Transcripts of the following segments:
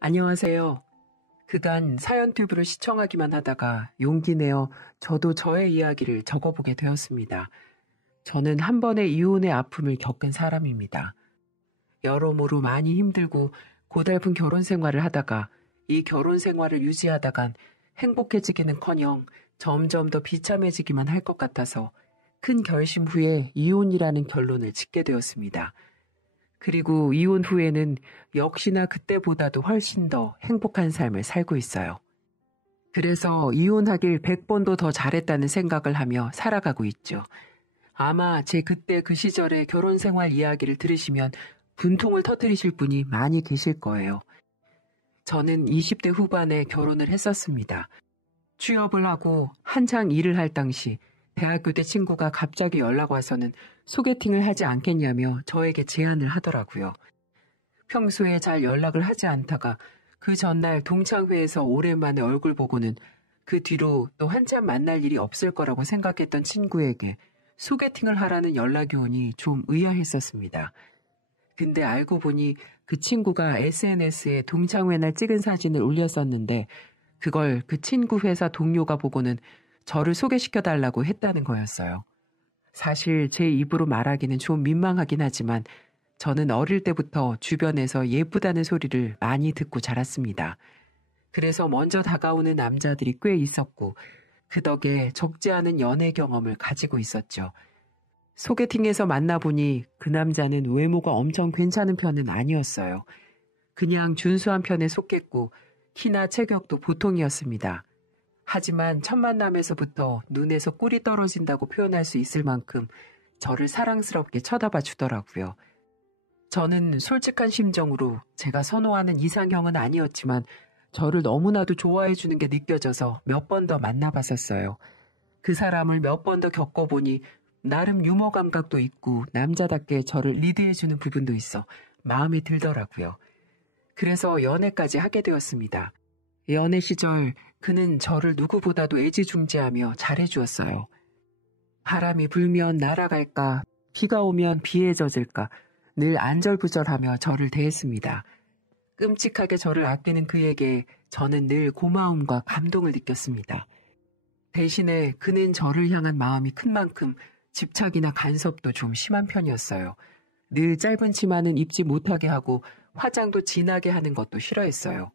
안녕하세요. 그간 사연튜브를 시청하기만 하다가 용기 내어 저도 저의 이야기를 적어보게 되었습니다. 저는 한 번의 이혼의 아픔을 겪은 사람입니다. 여러모로 많이 힘들고 고달픈 결혼 생활을 하다가 이 결혼 생활을 유지하다간 행복해지기는커녕 점점 더 비참해지기만 할 것 같아서 큰 결심 후에 이혼이라는 결론을 짓게 되었습니다. 그리고 이혼 후에는 역시나 그때보다도 훨씬 더 행복한 삶을 살고 있어요. 그래서 이혼하길 100번도 더 잘했다는 생각을 하며 살아가고 있죠. 아마 제 그때 그 시절의 결혼 생활 이야기를 들으시면 분통을 터뜨리실 분이 많이 계실 거예요. 저는 20대 후반에 결혼을 했었습니다. 취업을 하고 한창 일을 할 당시 대학교 때 친구가 갑자기 연락 와서는 소개팅을 하지 않겠냐며 저에게 제안을 하더라고요. 평소에 잘 연락을 하지 않다가 그 전날 동창회에서 오랜만에 얼굴 보고는 그 뒤로 또 한참 만날 일이 없을 거라고 생각했던 친구에게 소개팅을 하라는 연락이 오니 좀 의아했었습니다. 근데 알고 보니 그 친구가 SNS에 동창회 날 찍은 사진을 올렸었는데 그걸 그 친구 회사 동료가 보고는 저를 소개시켜달라고 했다는 거였어요. 사실 제 입으로 말하기는 좀 민망하긴 하지만 저는 어릴 때부터 주변에서 예쁘다는 소리를 많이 듣고 자랐습니다. 그래서 먼저 다가오는 남자들이 꽤 있었고 그 덕에 적지 않은 연애 경험을 가지고 있었죠. 소개팅에서 만나보니 그 남자는 외모가 엄청 괜찮은 편은 아니었어요. 그냥 준수한 편에 속했고 키나 체격도 보통이었습니다. 하지만 첫 만남에서부터 눈에서 꿀이 떨어진다고 표현할 수 있을 만큼 저를 사랑스럽게 쳐다봐 주더라고요. 저는 솔직한 심정으로 제가 선호하는 이상형은 아니었지만 저를 너무나도 좋아해 주는 게 느껴져서 몇 번 더 만나봤었어요. 그 사람을 몇 번 더 겪어보니 나름 유머 감각도 있고 남자답게 저를 리드해 주는 부분도 있어 마음에 들더라고요. 그래서 연애까지 하게 되었습니다. 연애 시절 그는 저를 누구보다도 애지중지하며 잘해주었어요. 바람이 불면 날아갈까, 비가 오면 비에 젖을까 늘 안절부절하며 저를 대했습니다. 끔찍하게 저를 아끼는 그에게 저는 늘 고마움과 감동을 느꼈습니다. 대신에 그는 저를 향한 마음이 큰 만큼 집착이나 간섭도 좀 심한 편이었어요. 늘 짧은 치마는 입지 못하게 하고 화장도 진하게 하는 것도 싫어했어요.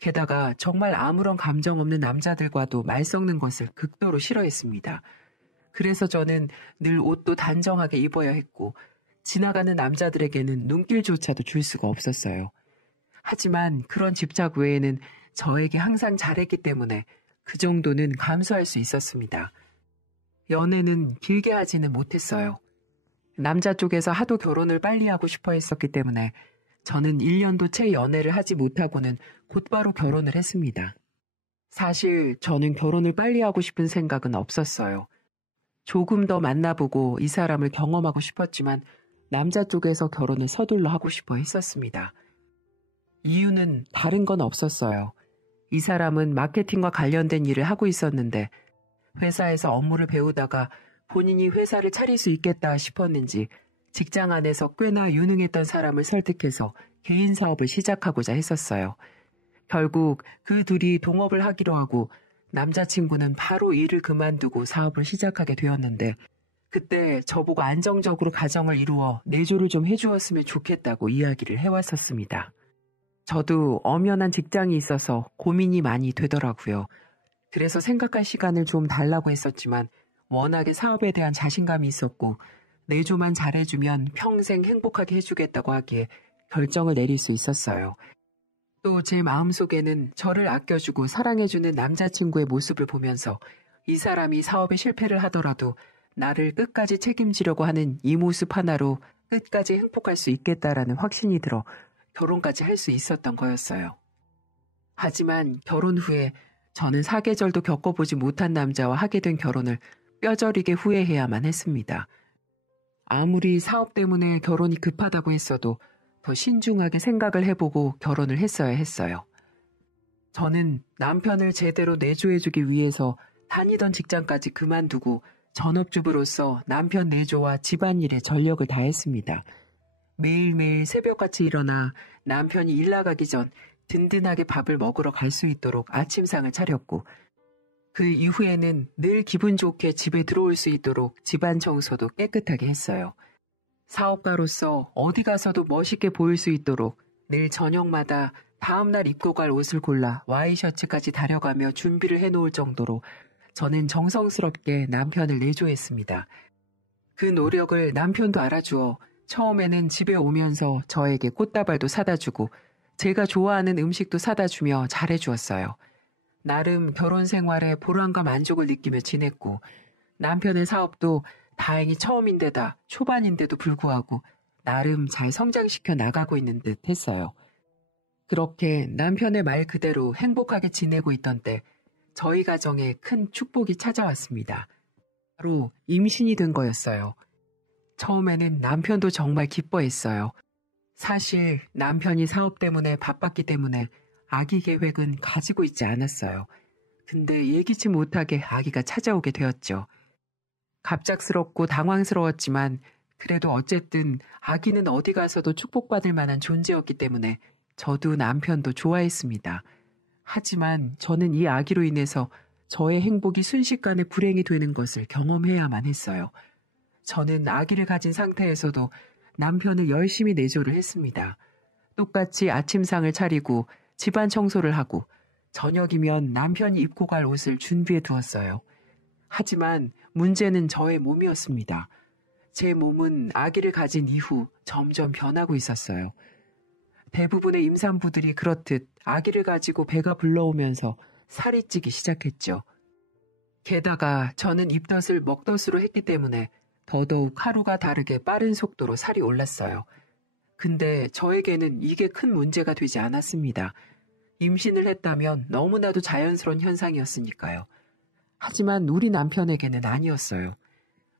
게다가 정말 아무런 감정 없는 남자들과도 말 섞는 것을 극도로 싫어했습니다. 그래서 저는 늘 옷도 단정하게 입어야 했고 지나가는 남자들에게는 눈길조차도 줄 수가 없었어요. 하지만 그런 집착 외에는 저에게 항상 잘했기 때문에 그 정도는 감수할 수 있었습니다. 연애는 길게 하지는 못했어요. 남자 쪽에서 하도 결혼을 빨리 하고 싶어 했었기 때문에 저는 1년도 채 연애를 하지 못하고는 곧바로 결혼을 했습니다. 사실 저는 결혼을 빨리 하고 싶은 생각은 없었어요. 조금 더 만나보고 이 사람을 경험하고 싶었지만 남자 쪽에서 결혼을 서둘러 하고 싶어 했었습니다. 이유는 다른 건 없었어요. 이 사람은 마케팅과 관련된 일을 하고 있었는데 회사에서 업무를 배우다가 본인이 회사를 차릴 수 있겠다 싶었는지 직장 안에서 꽤나 유능했던 사람을 설득해서 개인 사업을 시작하고자 했었어요. 결국 그 둘이 동업을 하기로 하고 남자친구는 바로 일을 그만두고 사업을 시작하게 되었는데 그때 저보고 안정적으로 가정을 이루어 내조를 좀 해주었으면 좋겠다고 이야기를 해왔었습니다. 저도 엄연한 직장이 있어서 고민이 많이 되더라고요. 그래서 생각할 시간을 좀 달라고 했었지만 워낙에 사업에 대한 자신감이 있었고 내조만 잘해주면 평생 행복하게 해주겠다고 하기에 결정을 내릴 수 있었어요. 또 제 마음속에는 저를 아껴주고 사랑해주는 남자친구의 모습을 보면서 이 사람이 사업에 실패를 하더라도 나를 끝까지 책임지려고 하는 이 모습 하나로 끝까지 행복할 수 있겠다라는 확신이 들어 결혼까지 할 수 있었던 거였어요. 하지만 결혼 후에 저는 사계절도 겪어보지 못한 남자와 하게 된 결혼을 뼈저리게 후회해야만 했습니다. 아무리 사업 때문에 결혼이 급하다고 했어도 더 신중하게 생각을 해보고 결혼을 했어야 했어요. 저는 남편을 제대로 내조해주기 위해서 다니던 직장까지 그만두고 전업주부로서 남편 내조와 집안일에 전력을 다했습니다. 매일매일 새벽같이 일어나 남편이 일 나가기 전 든든하게 밥을 먹으러 갈 수 있도록 아침상을 차렸고, 그 이후에는 늘 기분 좋게 집에 들어올 수 있도록 집안 청소도 깨끗하게 했어요. 사업가로서 어디 가서도 멋있게 보일 수 있도록 늘 저녁마다 다음날 입고 갈 옷을 골라 와이셔츠까지 다려가며 준비를 해놓을 정도로 저는 정성스럽게 남편을 내조했습니다. 그 노력을 남편도 알아주어 처음에는 집에 오면서 저에게 꽃다발도 사다 주고 제가 좋아하는 음식도 사다 주며 잘해주었어요. 나름 결혼 생활에 보람과 만족을 느끼며 지냈고, 남편의 사업도 다행히 처음인데다 초반인데도 불구하고 나름 잘 성장시켜 나가고 있는 듯 했어요. 그렇게 남편의 말 그대로 행복하게 지내고 있던 때 저희 가정에 큰 축복이 찾아왔습니다. 바로 임신이 된 거였어요. 처음에는 남편도 정말 기뻐했어요. 사실 남편이 사업 때문에 바빴기 때문에 아기 계획은 가지고 있지 않았어요. 근데 예기치 못하게 아기가 찾아오게 되었죠. 갑작스럽고 당황스러웠지만 그래도 어쨌든 아기는 어디 가서도 축복받을 만한 존재였기 때문에 저도 남편도 좋아했습니다. 하지만 저는 이 아기로 인해서 저의 행복이 순식간에 불행이 되는 것을 경험해야만 했어요. 저는 아기를 가진 상태에서도 남편을 열심히 내조를 했습니다. 똑같이 아침상을 차리고 집안 청소를 하고 저녁이면 남편이 입고 갈 옷을 준비해 두었어요. 하지만 문제는 저의 몸이었습니다. 제 몸은 아기를 가진 이후 점점 변하고 있었어요. 대부분의 임산부들이 그렇듯 아기를 가지고 배가 불러오면서 살이 찌기 시작했죠. 게다가 저는 입덧을 먹덧으로 했기 때문에 더더욱 하루가 다르게 빠른 속도로 살이 올랐어요. 근데 저에게는 이게 큰 문제가 되지 않았습니다. 임신을 했다면 너무나도 자연스러운 현상이었으니까요. 하지만 우리 남편에게는 아니었어요.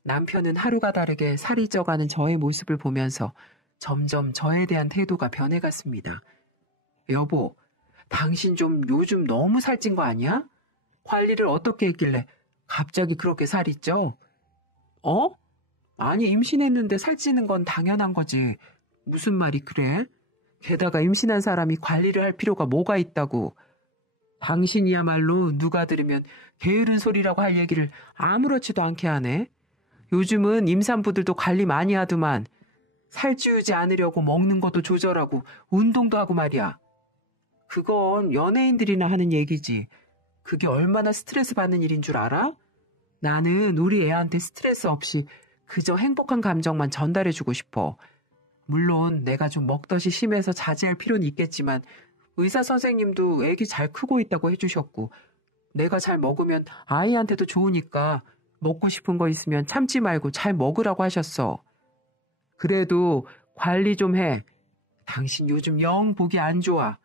남편은 하루가 다르게 살이 쪄가는 저의 모습을 보면서 점점 저에 대한 태도가 변해갔습니다. 여보, 당신 좀 요즘 너무 살찐 거 아니야? 관리를 어떻게 했길래 갑자기 그렇게 살이 쪄? 어? 아니, 임신했는데 살찌는 건 당연한 거지. 무슨 말이 그래? 게다가 임신한 사람이 관리를 할 필요가 뭐가 있다고. 당신이야말로 누가 들으면 게으른 소리라고 할 얘기를 아무렇지도 않게 하네. 요즘은 임산부들도 관리 많이 하더만. 살찌우지 않으려고 먹는 것도 조절하고 운동도 하고 말이야. 그건 연예인들이나 하는 얘기지. 그게 얼마나 스트레스 받는 일인 줄 알아? 나는 우리 애한테 스트레스 없이 그저 행복한 감정만 전달해주고 싶어. 물론 내가 좀 먹덧이 심해서 자제할 필요는 있겠지만 의사 선생님도 애기 잘 크고 있다고 해주셨고, 내가 잘 먹으면 아이한테도 좋으니까 먹고 싶은 거 있으면 참지 말고 잘 먹으라고 하셨어. 그래도 관리 좀 해. 당신 요즘 영 보기 안 좋아.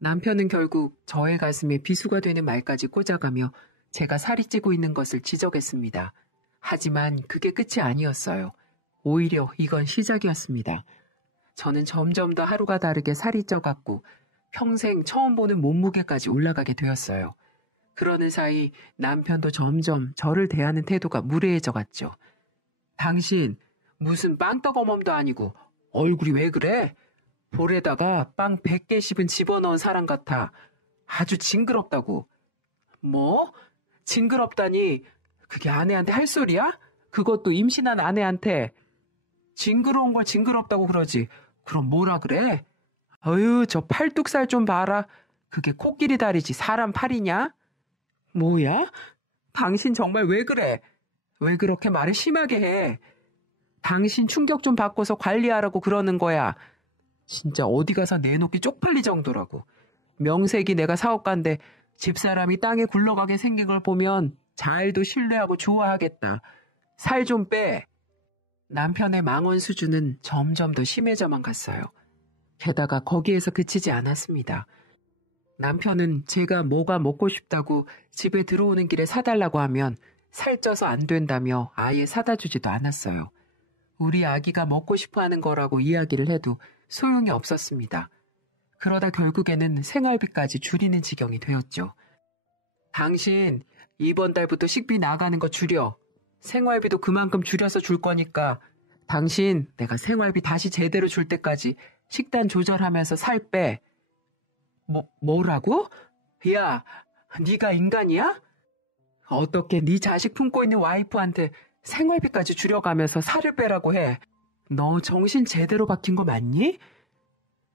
남편은 결국 저의 가슴에 비수가 되는 말까지 꽂아가며 제가 살이 찌고 있는 것을 지적했습니다. 하지만 그게 끝이 아니었어요. 오히려 이건 시작이었습니다. 저는 점점 더 하루가 다르게 살이 쪄갔고 평생 처음 보는 몸무게까지 올라가게 되었어요. 그러는 사이 남편도 점점 저를 대하는 태도가 무례해져 갔죠. 당신 무슨 빵떡어멈도 아니고 얼굴이 왜 그래? 볼에다가 빵 100개 씹은 집어넣은 사람 같아. 아주 징그럽다고. 뭐? 징그럽다니 그게 아내한테 할 소리야? 그것도 임신한 아내한테. 징그러운 걸 징그럽다고 그러지. 그럼 뭐라 그래? 어휴, 저 팔뚝살 좀 봐라. 그게 코끼리 다리지 사람 팔이냐? 뭐야? 당신 정말 왜 그래? 왜 그렇게 말을 심하게 해? 당신 충격 좀 받고서 관리하라고 그러는 거야. 진짜 어디 가서 내놓기 쪽팔리 정도라고. 명색이 내가 사업가인데 집사람이 땅에 굴러가게 생긴 걸 보면 잘도 신뢰하고 좋아하겠다. 살 좀 빼. 남편의 망언 수준은 점점 더 심해져만 갔어요. 게다가 거기에서 그치지 않았습니다. 남편은 제가 뭐가 먹고 싶다고 집에 들어오는 길에 사달라고 하면 살쪄서 안 된다며 아예 사다 주지도 않았어요. 우리 아기가 먹고 싶어하는 거라고 이야기를 해도 소용이 없었습니다. 그러다 결국에는 생활비까지 줄이는 지경이 되었죠. 당신 이번 달부터 식비 나가는 거 줄여. 생활비도 그만큼 줄여서 줄 거니까 당신 내가 생활비 다시 제대로 줄 때까지 식단 조절하면서 살 빼. 뭐라고? 야, 네가 인간이야? 어떻게 네 자식 품고 있는 와이프한테 생활비까지 줄여가면서 살을 빼라고 해? 너 정신 제대로 박힌 거 맞니?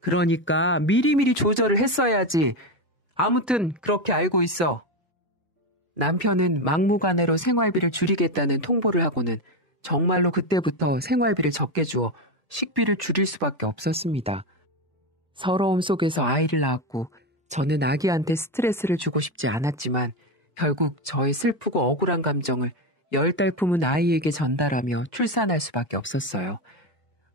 그러니까 미리미리 조절을 했어야지. 아무튼 그렇게 알고 있어. 남편은 막무가내로 생활비를 줄이겠다는 통보를 하고는 정말로 그때부터 생활비를 적게 주어 식비를 줄일 수밖에 없었습니다. 서러움 속에서 아이를 낳았고 저는 아기한테 스트레스를 주고 싶지 않았지만 결국 저의 슬프고 억울한 감정을 10달 품은 아이에게 전달하며 출산할 수밖에 없었어요.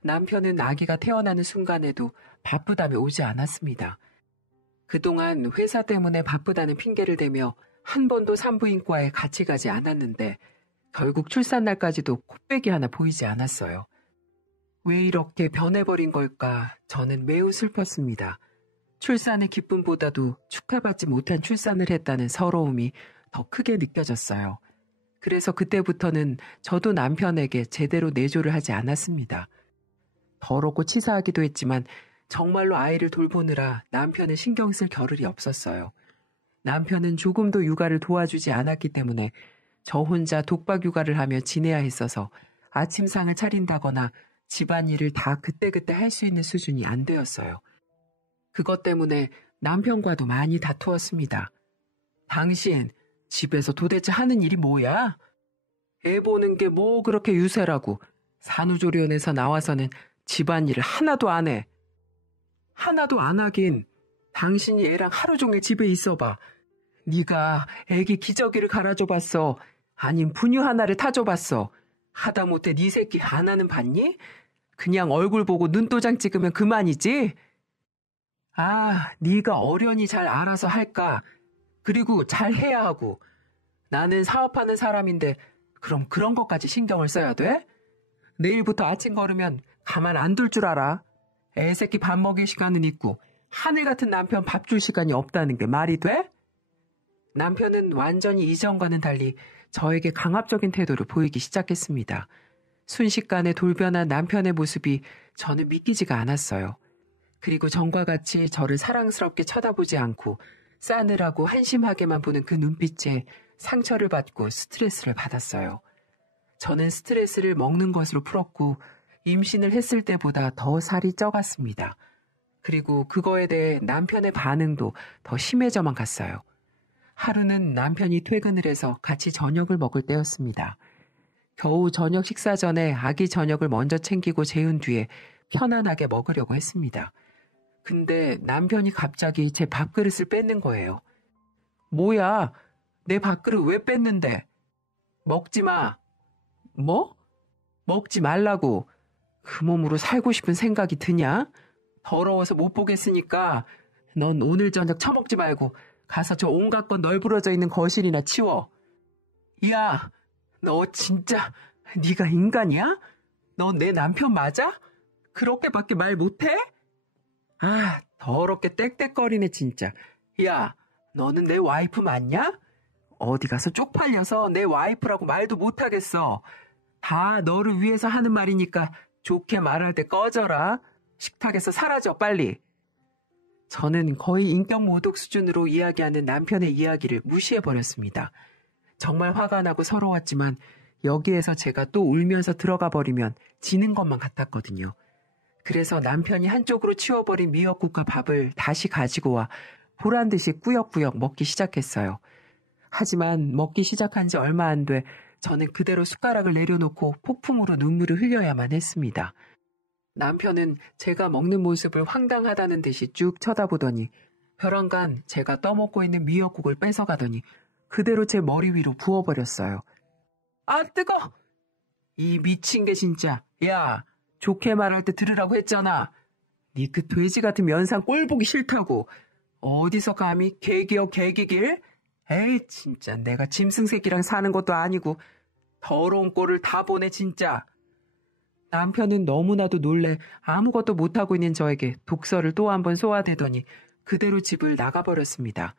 남편은 아기가 태어나는 순간에도 바쁘다며 오지 않았습니다. 그동안 회사 때문에 바쁘다는 핑계를 대며 한 번도 산부인과에 같이 가지 않았는데 결국 출산날까지도 코빼기 하나 보이지 않았어요. 왜 이렇게 변해버린 걸까? 저는 매우 슬펐습니다. 출산의 기쁨보다도 축하받지 못한 출산을 했다는 서러움이 더 크게 느껴졌어요. 그래서 그때부터는 저도 남편에게 제대로 내조를 하지 않았습니다. 더럽고 치사하기도 했지만 정말로 아이를 돌보느라 남편을 신경 쓸 겨를이 없었어요. 남편은 조금도 육아를 도와주지 않았기 때문에 저 혼자 독박 육아를 하며 지내야 했어서 아침상을 차린다거나 집안일을 다 그때그때 할 수 있는 수준이 안 되었어요. 그것 때문에 남편과도 많이 다투었습니다. 당신 집에서 도대체 하는 일이 뭐야? 애 보는 게 뭐 그렇게 유세라고. 산후조리원에서 나와서는 집안일을 하나도 안 해. 하나도 안 하긴. 당신이 애랑 하루 종일 집에 있어봐. 네가 애기 기저귀를 갈아줘봤어. 아님 분유 하나를 타줘봤어. 하다못해 네 새끼 하나는 봤니? 그냥 얼굴 보고 눈도장 찍으면 그만이지? 아, 네가 어련히 잘 알아서 할까? 그리고 잘 해야 하고. 나는 사업하는 사람인데 그럼 그런 것까지 신경을 써야 돼? 내일부터 아침 걸으면 가만 안 둘 줄 알아. 애 새끼 밥 먹일 시간은 있고 하늘 같은 남편 밥 줄 시간이 없다는 게 말이 돼? 남편은 완전히 이전과는 달리 저에게 강압적인 태도를 보이기 시작했습니다. 순식간에 돌변한 남편의 모습이 저는 믿기지가 않았어요. 그리고 전과 같이 저를 사랑스럽게 쳐다보지 않고 싸늘하고 한심하게만 보는 그 눈빛에 상처를 받고 스트레스를 받았어요. 저는 스트레스를 먹는 것으로 풀었고 임신을 했을 때보다 더 살이 쪄갔습니다. 그리고 그거에 대해 남편의 반응도 더 심해져만 갔어요. 하루는 남편이 퇴근을 해서 같이 저녁을 먹을 때였습니다. 겨우 저녁 식사 전에 아기 저녁을 먼저 챙기고 재운 뒤에 편안하게 먹으려고 했습니다. 근데 남편이 갑자기 제 밥그릇을 뺏는 거예요. 뭐야? 내 밥그릇 왜 뺐는데? 먹지 마. 뭐? 먹지 말라고. 그 몸으로 살고 싶은 생각이 드냐? 더러워서 못 보겠으니까 넌 오늘 저녁 처먹지 말고 가서 저 온갖 것 널브러져 있는 거실이나 치워. 야, 너 진짜 네가 인간이야? 너 내 남편 맞아? 그렇게밖에 말 못해? 아, 더럽게 떽떽거리네 진짜. 야, 너는 내 와이프 맞냐? 어디 가서 쪽팔려서 내 와이프라고 말도 못하겠어. 다 너를 위해서 하는 말이니까 좋게 말할 때 꺼져라. 식탁에서 사라져 빨리. 저는 거의 인격 모독 수준으로 이야기하는 남편의 이야기를 무시해버렸습니다. 정말 화가 나고 서러웠지만 여기에서 제가 또 울면서 들어가 버리면 지는 것만 같았거든요. 그래서 남편이 한쪽으로 치워버린 미역국과 밥을 다시 가지고 와 보란듯이 꾸역꾸역 먹기 시작했어요. 하지만 먹기 시작한 지 얼마 안 돼 저는 그대로 숟가락을 내려놓고 폭풍으로 눈물을 흘려야만 했습니다. 남편은 제가 먹는 모습을 황당하다는 듯이 쭉 쳐다보더니 벼랑간 제가 떠먹고 있는 미역국을 뺏어가더니 그대로 제 머리 위로 부어버렸어요. 아, 뜨거! 이 미친 게 진짜. 야, 좋게 말할 때 들으라고 했잖아. 니 그 돼지 같은 면상 꼴 보기 싫다고. 어디서 감히 개기어 개기길? 에이, 진짜 내가 짐승새끼랑 사는 것도 아니고 더러운 꼴을 다 보네 진짜. 남편은 너무나도 놀래 아무것도 못하고 있는 저에게 독서를 또 한 번 쏘아대더니 그대로 집을 나가버렸습니다.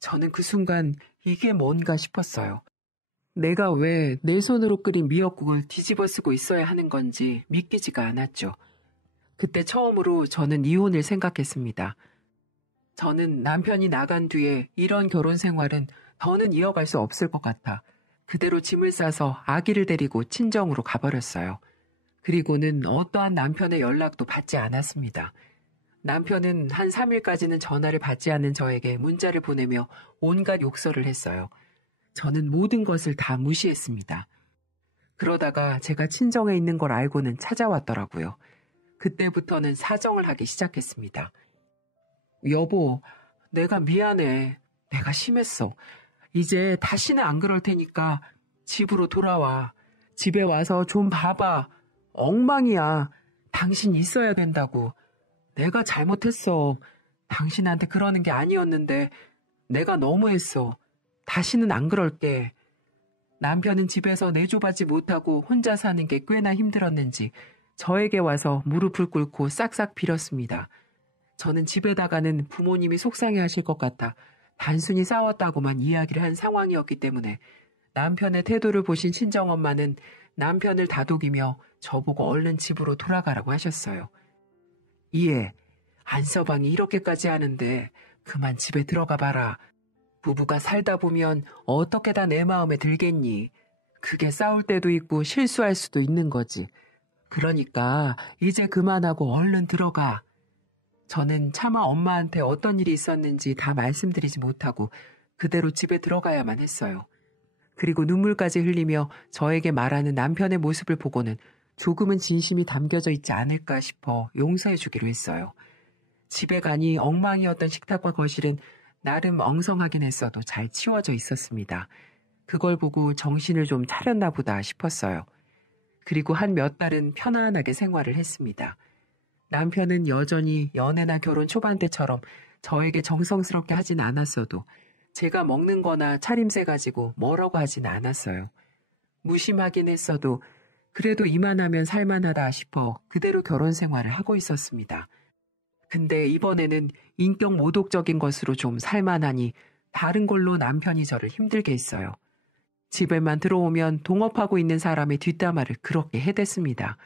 저는 그 순간 이게 뭔가 싶었어요. 내가 왜 내 손으로 끓인 미역국을 뒤집어 쓰고 있어야 하는 건지 믿기지가 않았죠. 그때 처음으로 저는 이혼을 생각했습니다. 저는 남편이 나간 뒤에 이런 결혼 생활은 더는 이어갈 수 없을 것 같아 그대로 짐을 싸서 아기를 데리고 친정으로 가버렸어요. 그리고는 어떠한 남편의 연락도 받지 않았습니다. 남편은 한 3일까지는 전화를 받지 않는 저에게 문자를 보내며 온갖 욕설을 했어요. 저는 모든 것을 다 무시했습니다. 그러다가 제가 친정에 있는 걸 알고는 찾아왔더라고요. 그때부터는 사정을 하기 시작했습니다. 여보, 내가 미안해. 내가 심했어. 이제 다시는 안 그럴 테니까 집으로 돌아와. 집에 와서 좀 봐봐. 엉망이야. 당신 있어야 된다고. 내가 잘못했어. 당신한테 그러는 게 아니었는데 내가 너무했어. 다시는 안 그럴게. 남편은 집에서 내조받지 못하고 혼자 사는 게 꽤나 힘들었는지 저에게 와서 무릎을 꿇고 싹싹 빌었습니다. 저는 집에다가는 부모님이 속상해하실 것 같아 단순히 싸웠다고만 이야기를 한 상황이었기 때문에 남편의 태도를 보신 친정엄마는 남편을 다독이며 저보고 얼른 집으로 돌아가라고 하셨어요. 이해, 안서방이 이렇게까지 하는데 그만 집에 들어가 봐라. 부부가 살다 보면 어떻게 다 내 마음에 들겠니? 그게 싸울 때도 있고 실수할 수도 있는 거지. 그러니까 이제 그만하고 얼른 들어가. 저는 차마 엄마한테 어떤 일이 있었는지 다 말씀드리지 못하고 그대로 집에 들어가야만 했어요. 그리고 눈물까지 흘리며 저에게 말하는 남편의 모습을 보고는 조금은 진심이 담겨져 있지 않을까 싶어 용서해 주기로 했어요. 집에 가니 엉망이었던 식탁과 거실은 나름 엉성하긴 했어도 잘 치워져 있었습니다. 그걸 보고 정신을 좀 차렸나 보다 싶었어요. 그리고 한 몇 달은 편안하게 생활을 했습니다. 남편은 여전히 연애나 결혼 초반 때처럼 저에게 정성스럽게 하진 않았어도 제가 먹는 거나 차림새 가지고 뭐라고 하진 않았어요. 무심하긴 했어도 그래도 이만하면 살만하다 싶어 그대로 결혼 생활을 하고 있었습니다. 근데 이번에는 인격 모독적인 것으로 좀 살만하니 다른 걸로 남편이 저를 힘들게 했어요. 집에만 들어오면 동업하고 있는 사람의 뒷담화를 그렇게 해댔습니다.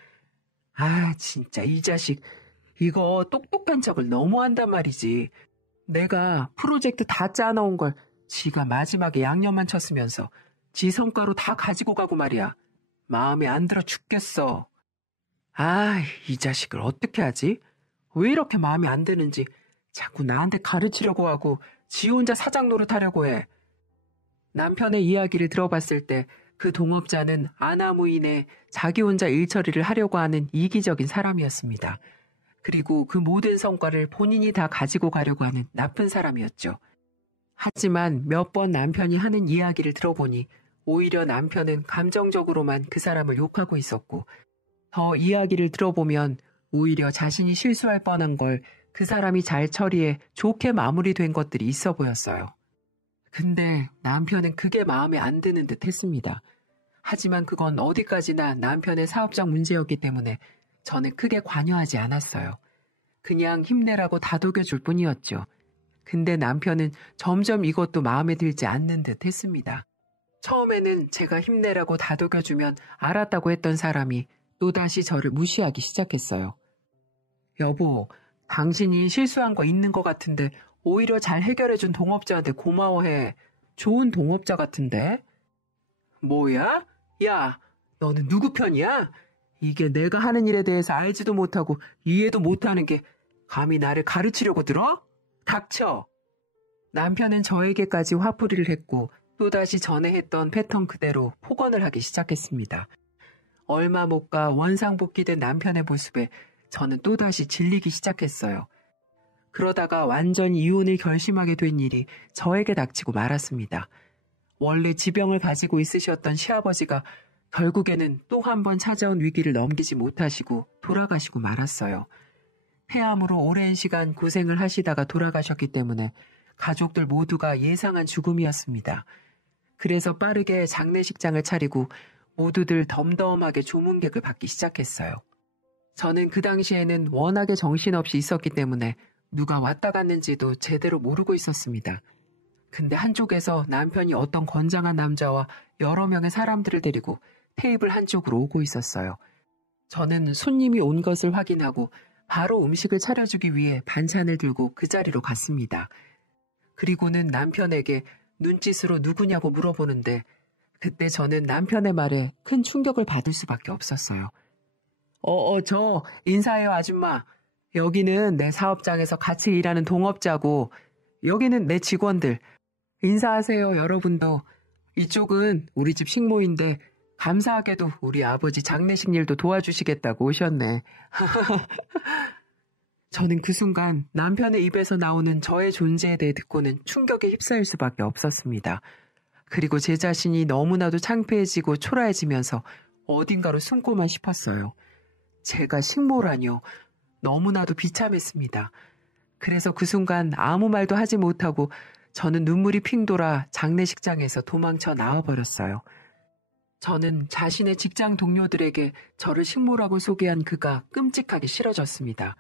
아, 진짜 이 자식 이거 똑똑한 척을 너무 한단 말이지. 내가 프로젝트 다 짜놓은 걸 지가 마지막에 양념만 쳤으면서 지 성과로 다 가지고 가고 말이야. 마음에 안 들어 죽겠어. 아, 이 자식을 어떻게 하지? 왜 이렇게 마음에 안 드는지 자꾸 나한테 가르치려고 하고 지 혼자 사장 노릇하려고 해. 남편의 이야기를 들어봤을 때 그 동업자는 아나무인에 자기 혼자 일 처리를 하려고 하는 이기적인 사람이었습니다. 그리고 그 모든 성과를 본인이 다 가지고 가려고 하는 나쁜 사람이었죠. 하지만 몇 번 남편이 하는 이야기를 들어보니 오히려 남편은 감정적으로만 그 사람을 욕하고 있었고 더 이야기를 들어보면 오히려 자신이 실수할 뻔한 걸 그 사람이 잘 처리해 좋게 마무리된 것들이 있어 보였어요. 근데 남편은 그게 마음에 안 드는 듯 했습니다. 하지만 그건 어디까지나 남편의 사업적 문제였기 때문에 저는 크게 관여하지 않았어요. 그냥 힘내라고 다독여줄 뿐이었죠. 근데 남편은 점점 이것도 마음에 들지 않는 듯 했습니다. 처음에는 제가 힘내라고 다독여주면 알았다고 했던 사람이 또다시 저를 무시하기 시작했어요. 여보, 당신이 실수한 거 있는 것 같은데 오히려 잘 해결해준 동업자한테 고마워해. 좋은 동업자 같은데? 뭐야? 야, 너는 누구 편이야? 이게 내가 하는 일에 대해서 알지도 못하고 이해도 못하는 게 감히 나를 가르치려고 들어? 닥쳐! 남편은 저에게까지 화풀이를 했고 또다시 전에 했던 패턴 그대로 폭언을 하기 시작했습니다. 얼마 못 가 원상복귀된 남편의 모습에 저는 또다시 질리기 시작했어요. 그러다가 완전히 이혼을 결심하게 된 일이 저에게 닥치고 말았습니다. 원래 지병을 가지고 있으셨던 시아버지가 결국에는 또 한 번 찾아온 위기를 넘기지 못하시고 돌아가시고 말았어요. 폐암으로 오랜 시간 고생을 하시다가 돌아가셨기 때문에 가족들 모두가 예상한 죽음이었습니다. 그래서 빠르게 장례식장을 차리고 모두들 덤덤하게 조문객을 받기 시작했어요. 저는 그 당시에는 워낙에 정신없이 있었기 때문에 누가 왔다 갔는지도 제대로 모르고 있었습니다. 근데 한쪽에서 남편이 어떤 건장한 남자와 여러 명의 사람들을 데리고 테이블 한쪽으로 오고 있었어요. 저는 손님이 온 것을 확인하고 바로 음식을 차려주기 위해 반찬을 들고 그 자리로 갔습니다. 그리고는 남편에게 눈짓으로 누구냐고 물어보는데 그때 저는 남편의 말에 큰 충격을 받을 수밖에 없었어요. 저 인사해요 아줌마. 여기는 내 사업장에서 같이 일하는 동업자고 여기는 내 직원들. 인사하세요 여러분도. 이쪽은 우리 집 식모인데 감사하게도 우리 아버지 장례식 일도 도와주시겠다고 오셨네. 저는 그 순간 남편의 입에서 나오는 저의 존재에 대해 듣고는 충격에 휩싸일 수밖에 없었습니다. 그리고 제 자신이 너무나도 창피해지고 초라해지면서 어딘가로 숨고만 싶었어요. 제가 식모라뇨. 너무나도 비참했습니다. 그래서 그 순간 아무 말도 하지 못하고 저는 눈물이 핑 돌아 장례식장에서 도망쳐 나와버렸어요. 저는 자신의 직장 동료들에게 저를 식모라고 소개한 그가 끔찍하게 싫어졌습니다.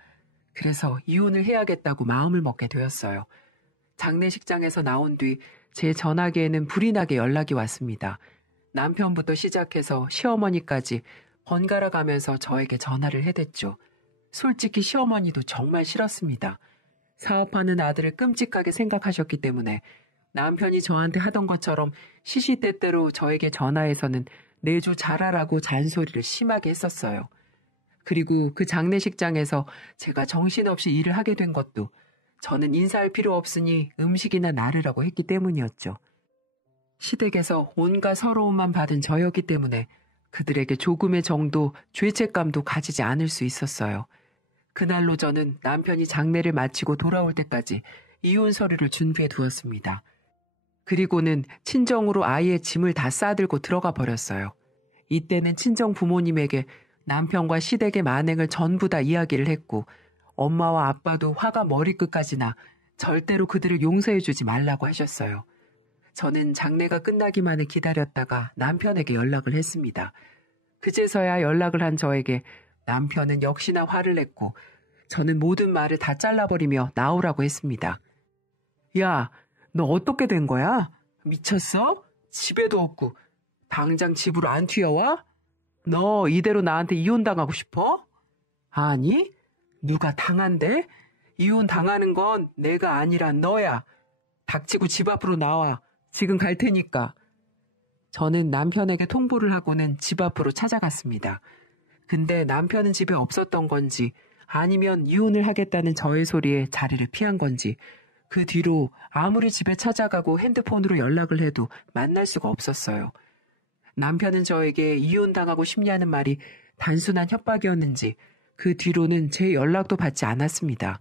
그래서 이혼을 해야겠다고 마음을 먹게 되었어요. 장례식장에서 나온 뒤 제 전화기에는 불이 나게 연락이 왔습니다. 남편부터 시작해서 시어머니까지 번갈아 가면서 저에게 전화를 해댔죠. 솔직히 시어머니도 정말 싫었습니다. 사업하는 아들을 끔찍하게 생각하셨기 때문에 남편이 저한테 하던 것처럼 시시때때로 저에게 전화해서는 내조 잘하라고 잔소리를 심하게 했었어요. 그리고 그 장례식장에서 제가 정신없이 일을 하게 된 것도 저는 인사할 필요 없으니 음식이나 나르라고 했기 때문이었죠. 시댁에서 온갖 서러움만 받은 저였기 때문에 그들에게 조금의 정도, 죄책감도 가지지 않을 수 있었어요. 그날로 저는 남편이 장례를 마치고 돌아올 때까지 이혼 서류를 준비해 두었습니다. 그리고는 친정으로 아이의 짐을 다 싸들고 들어가 버렸어요. 이때는 친정 부모님에게 남편과 시댁의 만행을 전부 다 이야기를 했고 엄마와 아빠도 화가 머리끝까지 나 절대로 그들을 용서해주지 말라고 하셨어요. 저는 장례가 끝나기만을 기다렸다가 남편에게 연락을 했습니다. 그제서야 연락을 한 저에게 남편은 역시나 화를 냈고 저는 모든 말을 다 잘라버리며 나오라고 했습니다. 야, 너 어떻게 된 거야? 미쳤어? 집에도 없고 당장 집으로 안 튀어와? 너 이대로 나한테 이혼당하고 싶어? 아니, 누가 당한대? 이혼 당하는 건 내가 아니라 너야. 닥치고 집 앞으로 나와. 지금 갈 테니까. 저는 남편에게 통보를 하고는 집 앞으로 찾아갔습니다. 근데 남편은 집에 없었던 건지 아니면 이혼을 하겠다는 저의 소리에 자리를 피한 건지 그 뒤로 아무리 집에 찾아가고 핸드폰으로 연락을 해도 만날 수가 없었어요. 남편은 저에게 이혼당하고 싶냐는 말이 단순한 협박이었는지 그 뒤로는 제 연락도 받지 않았습니다.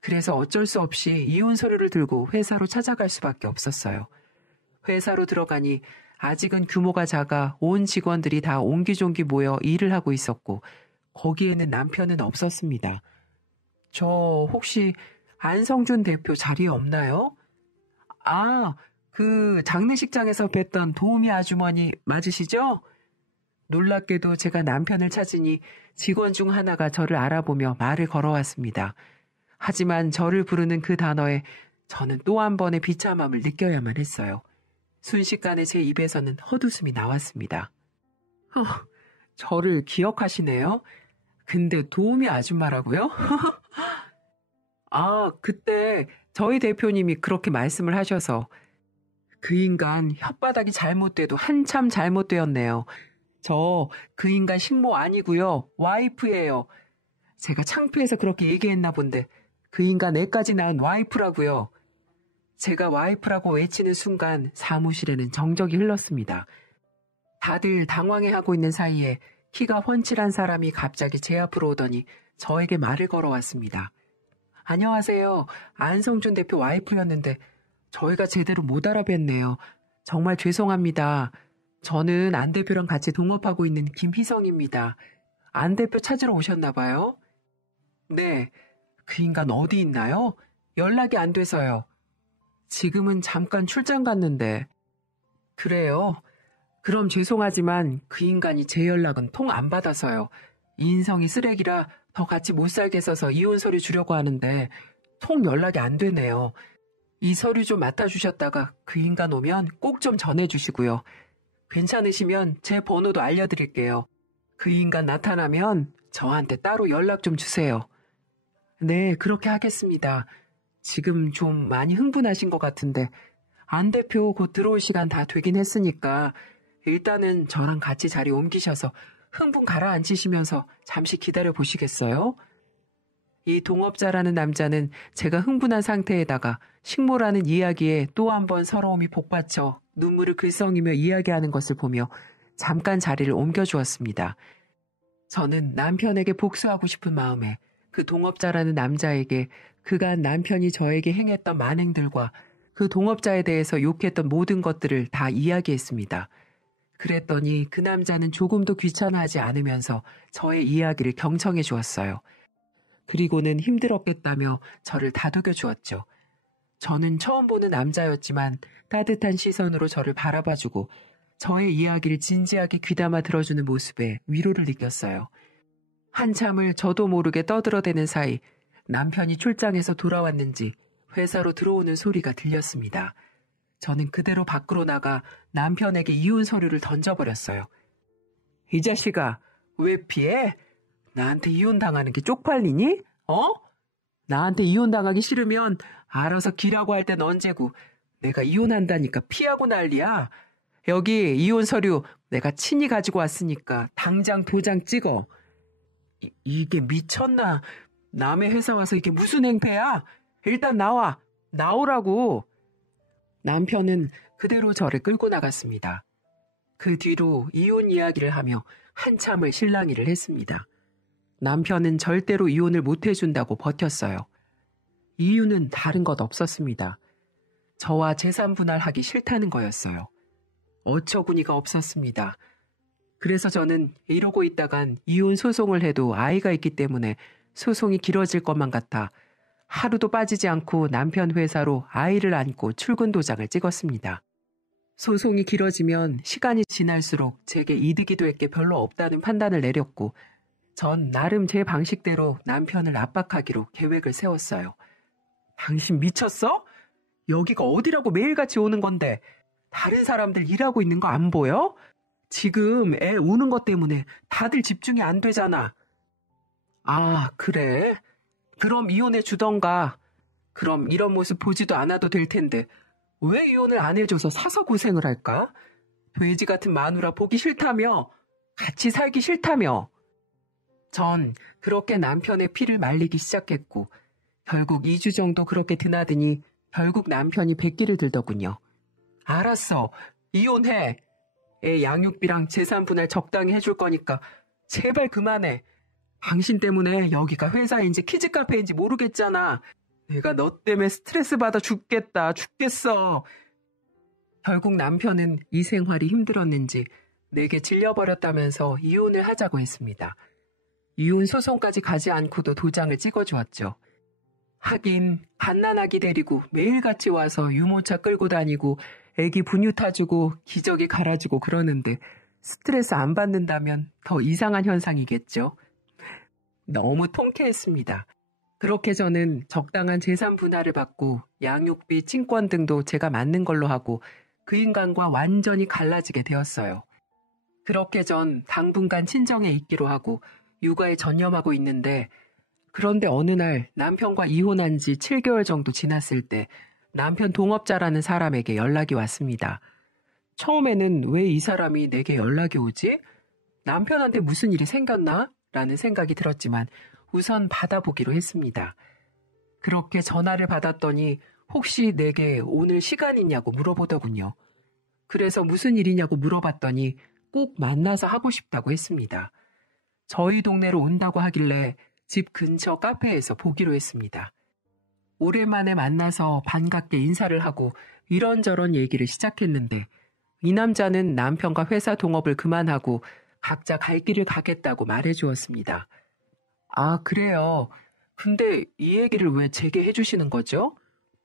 그래서 어쩔 수 없이 이혼 서류를 들고 회사로 찾아갈 수밖에 없었어요. 회사로 들어가니 아직은 규모가 작아 온 직원들이 다 옹기종기 모여 일을 하고 있었고 거기에는 남편은 없었습니다. 저 혹시 안성준 대표 자리에 없나요? 아, 그 장례식장에서 뵀던 도우미 아주머니 맞으시죠? 놀랍게도 제가 남편을 찾으니 직원 중 하나가 저를 알아보며 말을 걸어왔습니다. 하지만 저를 부르는 그 단어에 저는 또 한 번의 비참함을 느껴야만 했어요. 순식간에 제 입에서는 헛웃음이 나왔습니다. 저를 기억하시네요? 근데 도우미 아줌마라고요? 아, 그때 저희 대표님이 그렇게 말씀을 하셔서 그 인간 혓바닥이 잘못돼도 한참 잘못되었네요. 저 그 인간 식모 아니고요. 와이프예요. 제가 창피해서 그렇게 얘기했나 본데 그 인간 애까지 낳은 와이프라고요. 제가 와이프라고 외치는 순간 사무실에는 정적이 흘렀습니다. 다들 당황해하고 있는 사이에 키가 훤칠한 사람이 갑자기 제 앞으로 오더니 저에게 말을 걸어왔습니다. 안녕하세요. 안성준 대표 와이프였는데 저희가 제대로 못 알아뵀네요. 정말 죄송합니다. 저는 안 대표랑 같이 동업하고 있는 김희성입니다. 안 대표 찾으러 오셨나 봐요? 네. 그 인간 어디 있나요? 연락이 안 돼서요. 지금은 잠깐 출장 갔는데. 그래요? 그럼 죄송하지만 그 인간이 제 연락은 통 안 받아서요. 인성이 쓰레기라 더 같이 못 살겠어서 이혼 서류 주려고 하는데 통 연락이 안 되네요. 이 서류 좀 맡아주셨다가 그 인간 오면 꼭 좀 전해주시고요. 괜찮으시면 제 번호도 알려드릴게요. 그 인간 나타나면 저한테 따로 연락 좀 주세요. 네, 그렇게 하겠습니다. 지금 좀 많이 흥분하신 것 같은데 안 대표 곧 들어올 시간 다 되긴 했으니까 일단은 저랑 같이 자리 옮기셔서 흥분 가라앉히시면서 잠시 기다려 보시겠어요? 이 동업자라는 남자는 제가 흥분한 상태에다가 식모라는 이야기에 또 한 번 서러움이 복받쳐 눈물을 글썽이며 이야기하는 것을 보며 잠깐 자리를 옮겨주었습니다. 저는 남편에게 복수하고 싶은 마음에 그 동업자라는 남자에게 그간 남편이 저에게 행했던 만행들과 그 동업자에 대해서 욕했던 모든 것들을 다 이야기했습니다. 그랬더니 그 남자는 조금도 귀찮아하지 않으면서 저의 이야기를 경청해 주었어요. 그리고는 힘들었겠다며 저를 다독여 주었죠. 저는 처음 보는 남자였지만 따뜻한 시선으로 저를 바라봐주고 저의 이야기를 진지하게 귀담아 들어주는 모습에 위로를 느꼈어요. 한참을 저도 모르게 떠들어대는 사이 남편이 출장에서 돌아왔는지 회사로 들어오는 소리가 들렸습니다. 저는 그대로 밖으로 나가 남편에게 이혼 서류를 던져버렸어요. 이 자식아, 왜 피해? 나한테 이혼당하는 게 쪽팔리니? 나한테 이혼당하기 싫으면 알아서 기라고 할 땐 언제고 내가 이혼한다니까 피하고 난리야. 여기 이혼 서류 내가 친히 가지고 왔으니까 당장 도장 찍어. 이게 미쳤나? 남의 회사 와서 이게 무슨 행패야? 일단 나와. 나오라고. 남편은 그대로 저를 끌고 나갔습니다. 그 뒤로 이혼 이야기를 하며 한참을 실랑이를 했습니다. 남편은 절대로 이혼을 못 해준다고 버텼어요. 이유는 다른 것 없었습니다. 저와 재산 분할하기 싫다는 거였어요. 어처구니가 없었습니다. 그래서 저는 이러고 있다간 이혼 소송을 해도 아이가 있기 때문에 소송이 길어질 것만 같아 하루도 빠지지 않고 남편 회사로 아이를 안고 출근 도장을 찍었습니다. 소송이 길어지면 시간이 지날수록 제게 이득이 될 게 별로 없다는 판단을 내렸고 전 나름 제 방식대로 남편을 압박하기로 계획을 세웠어요. 당신 미쳤어? 여기가 어디라고 매일같이 오는 건데 다른 사람들 일하고 있는 거 안 보여? 지금 애 우는 것 때문에 다들 집중이 안 되잖아. 아, 그래? 그럼 이혼해 주던가. 그럼 이런 모습 보지도 않아도 될 텐데 왜 이혼을 안 해줘서 사서 고생을 할까? 돼지 같은 마누라 보기 싫다며. 같이 살기 싫다며. 전 그렇게 남편의 피를 말리기 시작했고 결국 2주 정도 그렇게 드나드니 결국 남편이 백기를 들더군요. 알았어. 이혼해. 애 양육비랑 재산 분할 적당히 해줄 거니까 제발 그만해. 당신 때문에 여기가 회사인지 키즈카페인지 모르겠잖아. 내가 너 때문에 스트레스 받아 죽겠어. 결국 남편은 이 생활이 힘들었는지 내게 질려버렸다면서 이혼을 하자고 했습니다. 이혼 소송까지 가지 않고도 도장을 찍어주었죠. 하긴 갓난아기 데리고 매일같이 와서 유모차 끌고 다니고 애기 분유 타주고 기저귀 갈아주고 그러는데 스트레스 안 받는다면 더 이상한 현상이겠죠. 너무 통쾌했습니다. 그렇게 저는 적당한 재산 분할을 받고 양육비, 친권 등도 제가 맞는 걸로 하고 그 인간과 완전히 갈라지게 되었어요. 그렇게 전 당분간 친정에 있기로 하고 육아에 전념하고 있는데 그런데 어느 날 남편과 이혼한 지 7개월 정도 지났을 때 남편 동업자라는 사람에게 연락이 왔습니다. 처음에는 왜 이 사람이 내게 연락이 오지? 남편한테 무슨 일이 생겼나? 라는 생각이 들었지만 우선 받아보기로 했습니다. 그렇게 전화를 받았더니 혹시 내게 오늘 시간 있냐고 물어보더군요. 그래서 무슨 일이냐고 물어봤더니 꼭 만나서 하고 싶다고 했습니다. 저희 동네로 온다고 하길래 집 근처 카페에서 보기로 했습니다. 오랜만에 만나서 반갑게 인사를 하고 이런저런 얘기를 시작했는데 이 남자는 남편과 회사 동업을 그만하고 각자 갈 길을 가겠다고 말해주었습니다. 아, 그래요. 근데 이 얘기를 왜 제게 해주시는 거죠?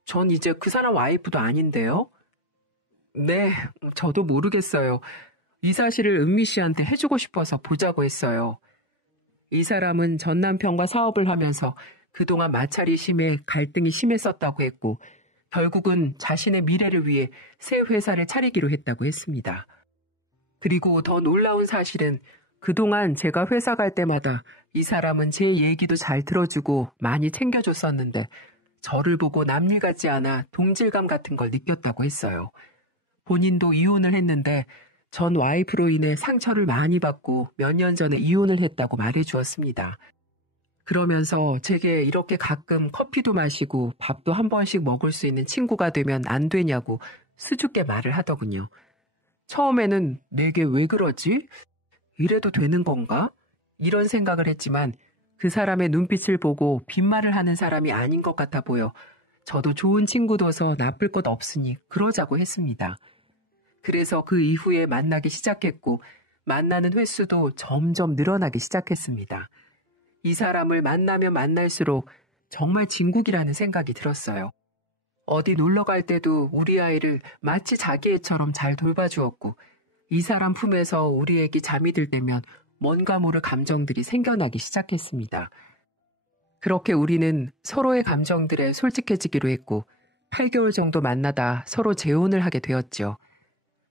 전 이제 그 사람 와이프도 아닌데요. 네, 저도 모르겠어요. 이 사실을 은미 씨한테 해주고 싶어서 보자고 했어요. 이 사람은 전 남편과 사업을 하면서 그동안 마찰이 심해 갈등이 심했었다고 했고 결국은 자신의 미래를 위해 새 회사를 차리기로 했다고 했습니다. 그리고 더 놀라운 사실은 그동안 제가 회사 갈 때마다 이 사람은 제 얘기도 잘 들어주고 많이 챙겨줬었는데 저를 보고 남일 같지 않아 동질감 같은 걸 느꼈다고 했어요. 본인도 이혼을 했는데 전 와이프로 인해 상처를 많이 받고 몇 년 전에 이혼을 했다고 말해주었습니다. 그러면서 제게 이렇게 가끔 커피도 마시고 밥도 한 번씩 먹을 수 있는 친구가 되면 안 되냐고 수줍게 말을 하더군요. 처음에는 내게 왜 그러지? 이래도 되는 건가? 이런 생각을 했지만 그 사람의 눈빛을 보고 빈말을 하는 사람이 아닌 것 같아 보여 저도 좋은 친구둬서 나쁠 것 없으니 그러자고 했습니다. 그래서 그 이후에 만나기 시작했고 만나는 횟수도 점점 늘어나기 시작했습니다. 이 사람을 만나면 만날수록 정말 진국이라는 생각이 들었어요. 어디 놀러 갈 때도 우리 아이를 마치 자기 애처럼 잘 돌봐주었고 이 사람 품에서 우리 애기 잠이 들 때면 뭔가 모를 감정들이 생겨나기 시작했습니다. 그렇게 우리는 서로의 감정들에 솔직해지기로 했고 8개월 정도 만나다 서로 재혼을 하게 되었죠.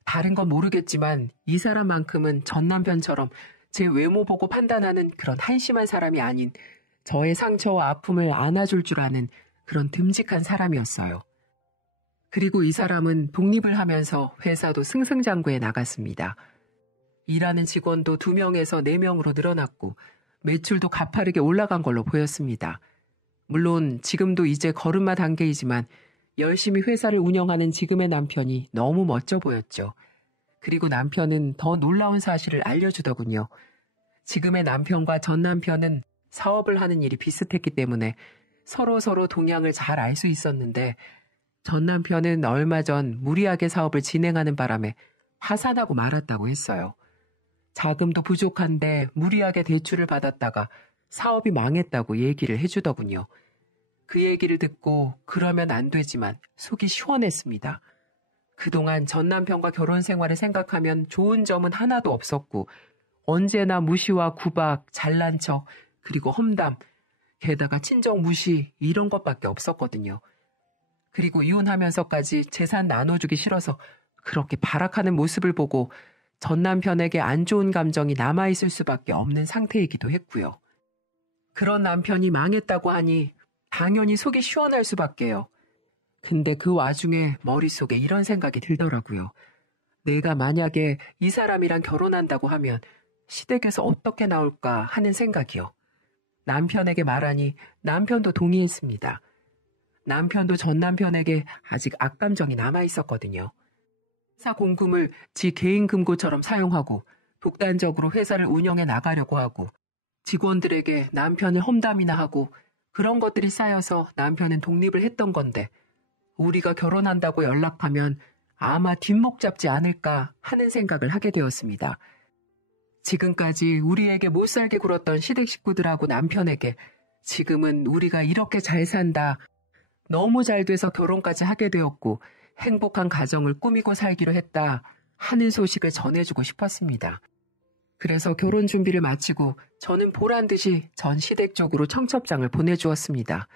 다른 건 모르겠지만 이 사람만큼은 전 남편처럼 제 외모 보고 판단하는 그런 한심한 사람이 아닌 저의 상처와 아픔을 안아줄 줄 아는 그런 듬직한 사람이었어요. 그리고 이 사람은 독립을 하면서 회사도 승승장구해 나갔습니다. 일하는 직원도 2명에서 4명으로 늘어났고 매출도 가파르게 올라간 걸로 보였습니다. 물론 지금도 이제 걸음마 단계이지만 열심히 회사를 운영하는 지금의 남편이 너무 멋져 보였죠. 그리고 남편은 더 놀라운 사실을 알려주더군요. 지금의 남편과 전 남편은 사업을 하는 일이 비슷했기 때문에 서로 동향을 잘 알 수 있었는데 전 남편은 얼마 전 무리하게 사업을 진행하는 바람에 파산하고 말았다고 했어요. 자금도 부족한데 무리하게 대출을 받았다가 사업이 망했다고 얘기를 해주더군요. 그 얘기를 듣고 그러면 안 되지만 속이 시원했습니다. 그동안 전 남편과 결혼 생활을 생각하면 좋은 점은 하나도 없었고 언제나 무시와 구박, 잘난 척, 그리고 험담, 게다가 친정 무시 이런 것밖에 없었거든요. 그리고 이혼하면서까지 재산 나눠주기 싫어서 그렇게 발악하는 모습을 보고 전 남편에게 안 좋은 감정이 남아있을 수밖에 없는 상태이기도 했고요. 그런 남편이 망했다고 하니 당연히 속이 시원할 수밖에요. 근데 그 와중에 머릿속에 이런 생각이 들더라고요. 내가 만약에 이 사람이랑 결혼한다고 하면 시댁에서 어떻게 나올까 하는 생각이요. 남편에게 말하니 남편도 동의했습니다. 남편도 전 남편에게 아직 악감정이 남아있었거든요. 회사 공금을 지 개인 금고처럼 사용하고 독단적으로 회사를 운영해 나가려고 하고 직원들에게 남편을 험담이나 하고 그런 것들이 쌓여서 남편은 독립을 했던 건데 우리가 결혼한다고 연락하면 아마 뒷목 잡지 않을까 하는 생각을 하게 되었습니다. 지금까지 우리에게 못살게 굴었던 시댁 식구들하고 남편에게 지금은 우리가 이렇게 잘 산다, 너무 잘 돼서 결혼까지 하게 되었고 행복한 가정을 꾸미고 살기로 했다 하는 소식을 전해주고 싶었습니다. 그래서 결혼 준비를 마치고 저는 보란듯이 전 시댁 쪽으로 청첩장을 보내주었습니다.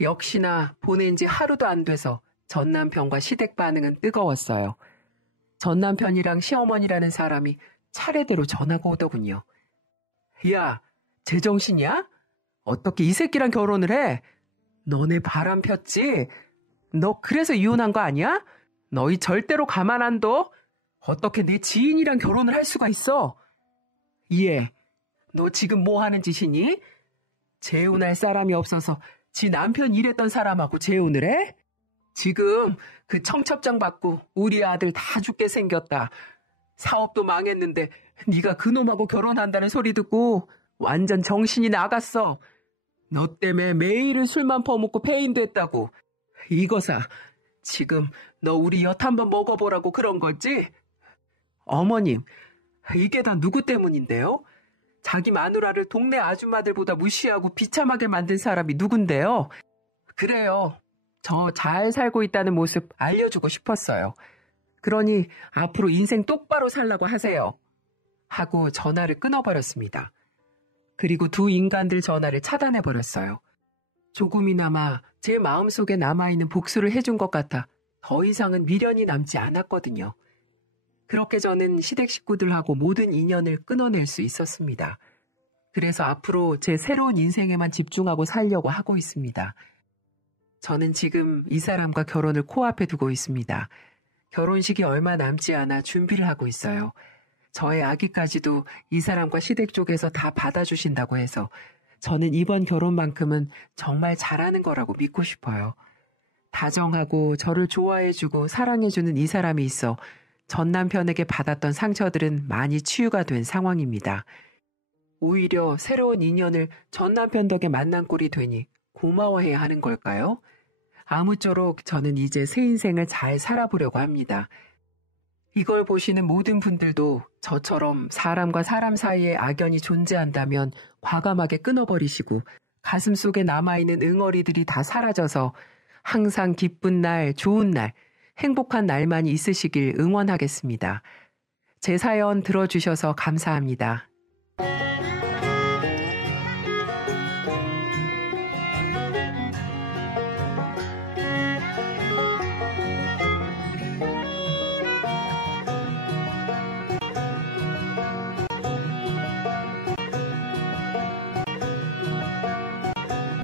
역시나 보낸 지 하루도 안 돼서 전 남편과 시댁 반응은 뜨거웠어요. 전 남편이랑 시어머니라는 사람이 차례대로 전화가 오더군요. 야, 제정신이야? 어떻게 이 새끼랑 결혼을 해? 너네 바람 폈지? 너 그래서 이혼한 거 아니야? 너희 절대로 가만 안 둬? 어떻게 내 지인이랑 결혼을 할 수가 있어? 얘, 너 지금 뭐 하는 짓이니? 재혼할 사람이 없어서 지 남편 일했던 사람하고 재혼을 해? 지금 그 청첩장 받고 우리 아들 다 죽게 생겼다. 사업도 망했는데 네가 그놈하고 결혼한다는 소리 듣고 완전 정신이 나갔어. 너 때문에 매일을 술만 퍼먹고 폐인됐다고. 이거사, 지금 너 우리 엿 한번 먹어보라고 그런 거지? 어머님, 이게 다 누구 때문인데요? 자기 마누라를 동네 아줌마들보다 무시하고 비참하게 만든 사람이 누군데요? 그래요. 저 잘 살고 있다는 모습 알려주고 싶었어요. 그러니 앞으로 인생 똑바로 살라고 하세요. 하고 전화를 끊어버렸습니다. 그리고 두 인간들 전화를 차단해버렸어요. 조금이나마 제 마음속에 남아있는 복수를 해준 것 같아 더 이상은 미련이 남지 않았거든요. 그렇게 저는 시댁 식구들하고 모든 인연을 끊어낼 수 있었습니다. 그래서 앞으로 제 새로운 인생에만 집중하고 살려고 하고 있습니다. 저는 지금 이 사람과 결혼을 코앞에 두고 있습니다. 결혼식이 얼마 남지 않아 준비를 하고 있어요. 저의 아기까지도 이 사람과 시댁 쪽에서 다 받아주신다고 해서 저는 이번 결혼만큼은 정말 잘하는 거라고 믿고 싶어요. 다정하고 저를 좋아해주고 사랑해주는 이 사람이 있어 전 남편에게 받았던 상처들은 많이 치유가 된 상황입니다. 오히려 새로운 인연을 전 남편 덕에 만난 꼴이 되니 고마워해야 하는 걸까요? 아무쪼록 저는 이제 새 인생을 잘 살아보려고 합니다. 이걸 보시는 모든 분들도 저처럼 사람과 사람 사이에 악연이 존재한다면 과감하게 끊어버리시고 가슴속에 남아있는 응어리들이 다 사라져서 항상 기쁜 날, 좋은 날, 행복한 날만이 있으시길 응원하겠습니다. 제 사연 들어주셔서 감사합니다.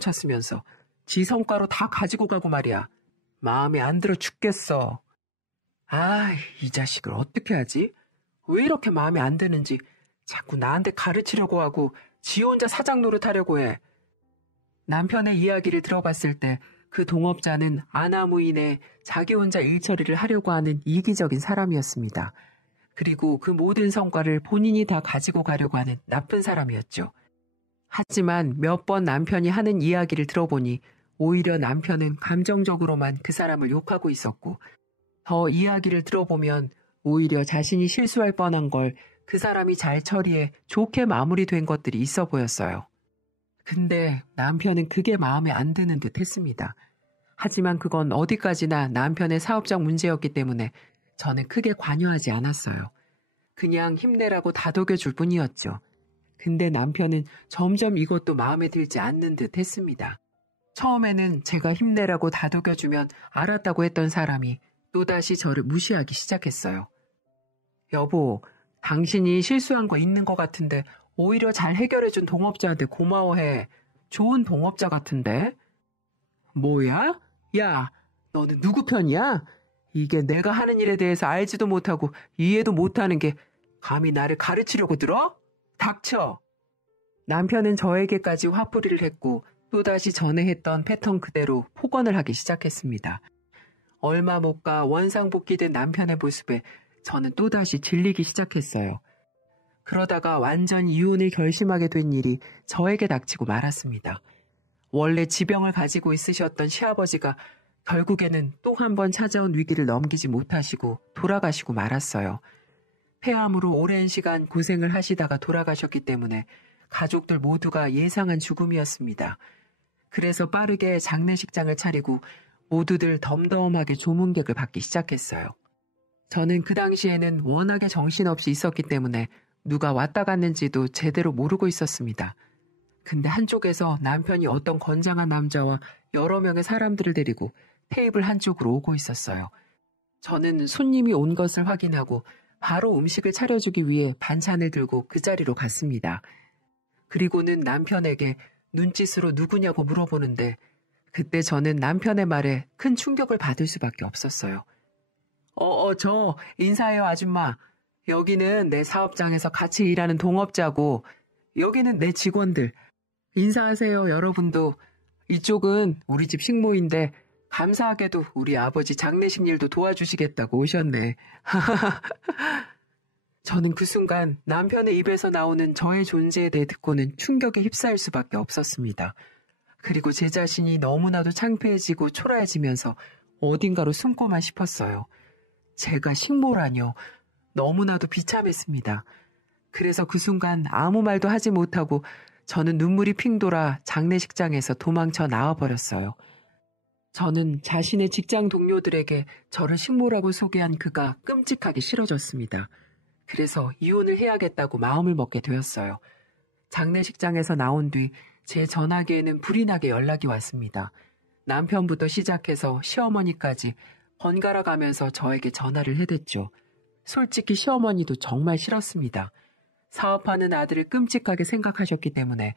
쳤으면서 지 성과로 다 가지고 가고 말이야. 마음에 안 들어 죽겠어. 아, 이 자식을 어떻게 하지? 왜 이렇게 마음에 안 드는지 자꾸 나한테 가르치려고 하고 지 혼자 사장 노릇하려고 해. 남편의 이야기를 들어봤을 때 그 동업자는 아나무인에 자기 혼자 일처리를 하려고 하는 이기적인 사람이었습니다. 그리고 그 모든 성과를 본인이 다 가지고 가려고 하는 나쁜 사람이었죠. 하지만 몇 번 남편이 하는 이야기를 들어보니 오히려 남편은 감정적으로만 그 사람을 욕하고 있었고 더 이야기를 들어보면 오히려 자신이 실수할 뻔한 걸 그 사람이 잘 처리해 좋게 마무리된 것들이 있어 보였어요. 근데 남편은 그게 마음에 안 드는 듯 했습니다. 하지만 그건 어디까지나 남편의 사업적 문제였기 때문에 저는 크게 관여하지 않았어요. 그냥 힘내라고 다독여줄 뿐이었죠. 근데 남편은 점점 이것도 마음에 들지 않는 듯 했습니다. 처음에는 제가 힘내라고 다독여주면 알았다고 했던 사람이 또다시 저를 무시하기 시작했어요. 여보, 당신이 실수한 거 있는 것 같은데 오히려 잘 해결해준 동업자한테 고마워해. 좋은 동업자 같은데? 뭐야? 야, 너는 누구 편이야? 이게 내가 하는 일에 대해서 알지도 못하고 이해도 못하는 게 감히 나를 가르치려고 들어? 닥쳐! 남편은 저에게까지 화풀이를 했고 또다시 전에 했던 패턴 그대로 폭언을 하기 시작했습니다. 얼마 못 가 원상복귀된 남편의 모습에 저는 또다시 질리기 시작했어요. 그러다가 완전 이혼을 결심하게 된 일이 저에게 닥치고 말았습니다. 원래 지병을 가지고 있으셨던 시아버지가 결국에는 또 한 번 찾아온 위기를 넘기지 못하시고 돌아가시고 말았어요. 폐암으로 오랜 시간 고생을 하시다가 돌아가셨기 때문에 가족들 모두가 예상한 죽음이었습니다. 그래서 빠르게 장례식장을 차리고 모두들 덤덤하게 조문객을 받기 시작했어요. 저는 그 당시에는 워낙에 정신없이 있었기 때문에 누가 왔다 갔는지도 제대로 모르고 있었습니다. 근데 한쪽에서 남편이 어떤 건장한 남자와 여러 명의 사람들을 데리고 테이블 한쪽으로 오고 있었어요. 저는 손님이 온 것을 확인하고 바로 음식을 차려주기 위해 반찬을 들고 그 자리로 갔습니다. 그리고는 남편에게 눈짓으로 누구냐고 물어보는데 그때 저는 남편의 말에 큰 충격을 받을 수밖에 없었어요. 저 인사해요 아줌마. 여기는 내 사업장에서 같이 일하는 동업자고 여기는 내 직원들. 인사하세요 여러분도. 이쪽은 우리 집 식모인데 감사하게도 우리 아버지 장례식 일도 도와주시겠다고 오셨네. 저는 그 순간 남편의 입에서 나오는 저의 존재에 대해 듣고는 충격에 휩싸일 수밖에 없었습니다. 그리고 제 자신이 너무나도 창피해지고 초라해지면서 어딘가로 숨고만 싶었어요. 제가 식모라뇨. 너무나도 비참했습니다. 그래서 그 순간 아무 말도 하지 못하고 저는 눈물이 핑 돌아 장례식장에서 도망쳐 나와버렸어요. 저는 자신의 직장 동료들에게 저를 식모라고 소개한 그가 끔찍하게 싫어졌습니다. 그래서 이혼을 해야겠다고 마음을 먹게 되었어요. 장례식장에서 나온 뒤 제 전화기에는 불이 나게 연락이 왔습니다. 남편부터 시작해서 시어머니까지 번갈아 가면서 저에게 전화를 해댔죠. 솔직히 시어머니도 정말 싫었습니다. 사업하는 아들을 끔찍하게 생각하셨기 때문에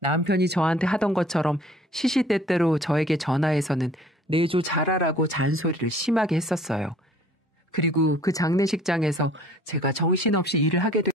남편이 저한테 하던 것처럼 시시때때로 저에게 전화해서는 내조 잘하라고 잔소리를 심하게 했었어요. 그리고 그 장례식장에서 제가 정신없이 일을 하게 된